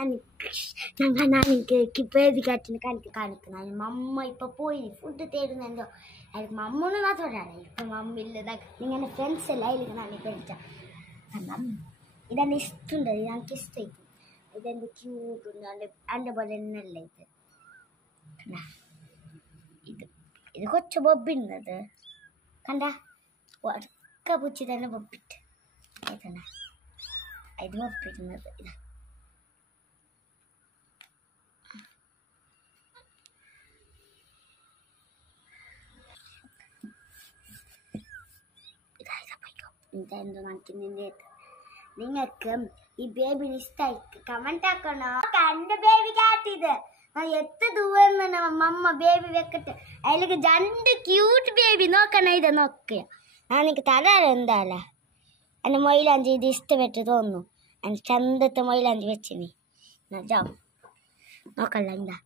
എനിക്ക് പേര് കാറ്റിന് കാണിക്കുന്ന മമ്മ ഇപ്പൊ പോയി ഫുഡ് തരുന്നെന്തോ അതിൽ മമ്മൊന്നും മാത്രമല്ല ഇപ്പൊ മമ്മ ഇല്ലതാ നിങ്ങളുടെ ഫ്രണ്ട്സ് എല്ലാം അതിൽ ഞാൻ പേടിച്ച ഇതെന്നെ ഇഷ്ടമുണ്ട് ഇത് എനിക്ക് ഇഷ്ടമായിരിക്കും ഇതെന്ത് ക്യൂട്ടുണ്ട് എൻ്റെ പോലെ തന്നെയല്ല ഇത് ഇത് കൊച്ചു ബൊബിന്നത് കണ്ട ഒക്കെ പൂച്ചി തന്നെ ബൊബിട്ട് ഇതന്നെ ഇത് ബൊബിടുന്നത് ഇതാ ഇതെന്തോ നോക്കി നിങ്ങൾക്ക് ഈ ബേബിന് ഇഷ്ടമായി കമന്റ് ആക്കണോ എന്റെ ബേബി കാട്ടിത് എത്ര ദൂരം മമ്മ ബേബി വെക്കട്ടെ അതിലേക്ക് 2 ക്യൂട്ട് ബേബി നോക്കണ ഇത് നോക്കിയ ഞാൻ എനിക്ക് തരാറ് എന്താല്ല എൻ്റെ മൊയിലാഞ്ചി ഇത് ഇഷ്ടപ്പെട്ട് തോന്നുന്നു എൻ്റെ ചന്തത്തെ മൊയിലാഞ്ചി വെച്ചിനി ജാ നോക്കല്ല എന്താ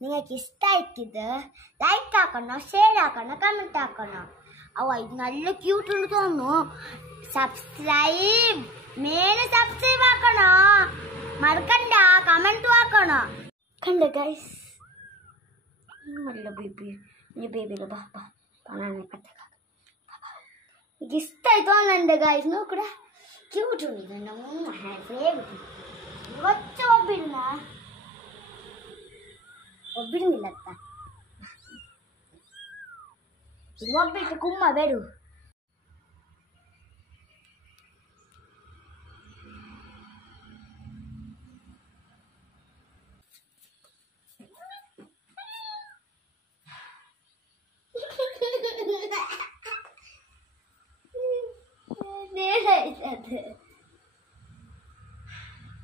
നിങ്ങൾക്ക് ഇഷ്ടമായിക്കിത് ലൈക്ക് ആക്കണോ ഷെയർ ആക്കണോ കമന്റ് ആക്കണോ ഇത് നല്ല ക്യൂട്ട് ഉണ്ട് തോന്നുന്നു സബ്സ്ക്രൈബ് ആക്കണോ മറക്കണ്ട കമന്റ് ആക്കണോ കണ്ട ഗൈസ് നല്ല ബേബിയില് എനിക്ക് ഇഷ്ടമായി തോന്നുന്നുണ്ട് ഗൈസ് നോക്കട ക്യൂട്ട് ഉണ്ട് ഒപ്പിടുന്നില്ല ഇത് ഒപ്പിട്ട് കുമ്മ വരൂ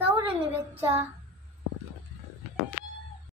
തൗരന്ന് വെച്ചാ